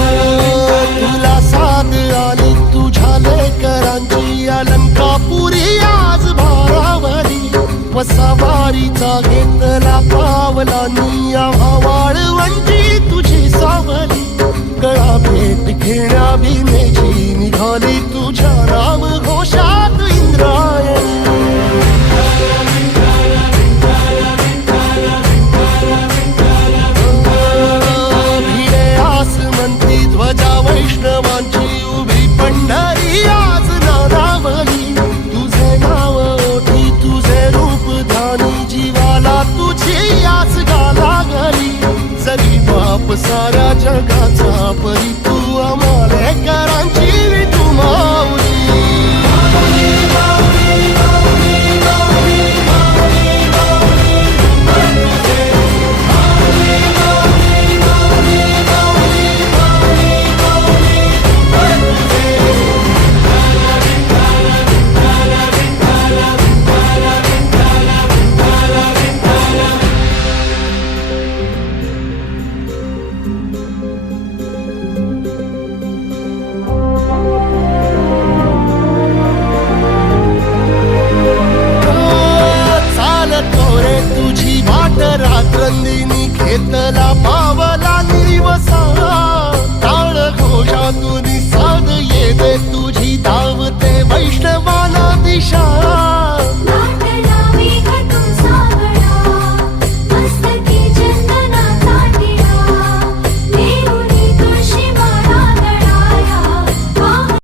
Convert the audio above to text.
तुला साथ आली तुझ्या लेकरांची अलंकापुरी आज भारावरी वसावारीचा घेतला पावलांनी आम्हा वाळवंटी तुझी सावली गळा भेट घेण्या भीमेची निघाली तुझ्या नाम घोषात इंद्रायणी भिडे आसमंती ध्वजा वैष्णवांची उभी पंढरी आज नानावली तुझे नाव ओठी तुझे रूप ध्यानी जीवाला तुझी आज गाला गली जरी बाप साऱ्या जगाचा परी तू